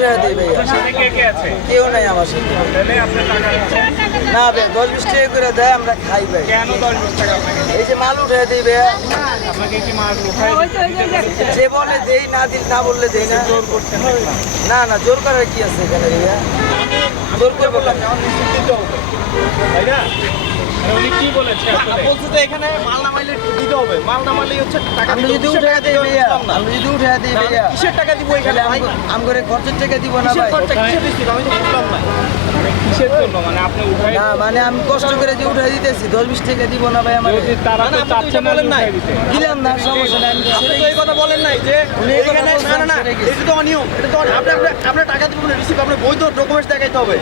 উঠে দিই ভাইয়া। সাথে কে কে আছে? কেউ নাই আমার সাথে। টাকা না ভাই দশ বিশ টাকা করে দেয় আমরা খাই ভাই। টাকা এই যে মাল উঠে দিই ভাইয়া। যে বলে দেই না দিল না বললে দেই না। জোর না। না জোর করার কি আছে এখানে ভাইয়া? জোর করব উনি কি বলেছে আসলে বলছে যে এখানে মাল নামাইলে দিতে হবে মাল নামাইলেই হচ্ছে টাকা আমি যদি। উঠে টাকা ভাইয়া না। আমি যদি উঠে দিই না, ভাইয়া কিসের টাকা দিব এখানে আমি ভাই? আম- আম করে খরচের টাকা দিব না কিসের ভাই খরচা? কিসের? আমি না। মানে মানে আপনি উঠাই না মানে আমি কষ্ট করে যে দিতেছি দশ বিশ টাকা দিব না ভাই আমার যদি না, বলেন নাই। দিলাম সমস্যা নাই আপনি এই কথা বলেন নাই যে এখানে না। এটা তো অনিয়ম এটা তো আপনি আপনি আপনার টাকা দিবেন রিসিভ আপনার বৈধ ডকুমেন্টস দেখাইতে হবে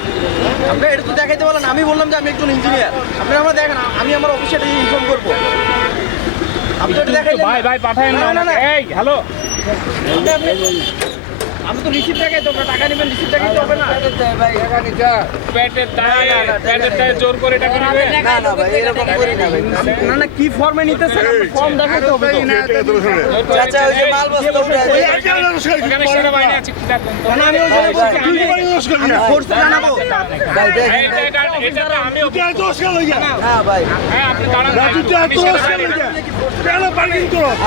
আপনি এটা তো দেখাইতে বলেন আমি বললাম যে আমি একজন ইঞ্জিনিয়ার আপনি আমরা দেখেন আমি আমার অফিসে এটা ইনফর্ম করব আপনি তো এটা দেখাইলেন ভাই ভাই পাঠায় না, না না, না। এই হ্যালো আমি তো রিসিভ দেখাইতে হবে টাকা নেবেন রিসিভ দেখাইতে হবে ভাই পেটের টায়ার পেটের টায়ার জোর করে টাকা নেবে না না ভাই এরকম করি না ভাই না না কি ফর্মে নিতেছেন ফর্ম দেখাইতে হবে চাচা ওই যে মাল বস্তা উঠে দিই এখানে সেনাবাহিনী আছে কি তো? মানে আমি ওই জন্য বলছি, আমি- আমি জানাব ভাই দেখেন এটা এটা তো আমিও না ভাই হ্যাঁ আপনি দাঁড়ান রাজু, আমি সেনাবাহিনী অস্কার না। কেন পার্কিং করো না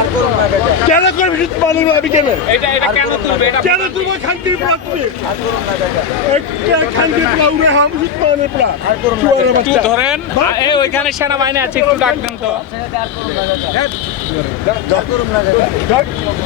কেন করবি মানুষ আমি কেন এটা এটা কেন তুলবে এটা কেন তুমি খানকির পড়া তুমি ধরেন ওইখানে সেনাবাহিনী আছে একটু ডাক দেন তো।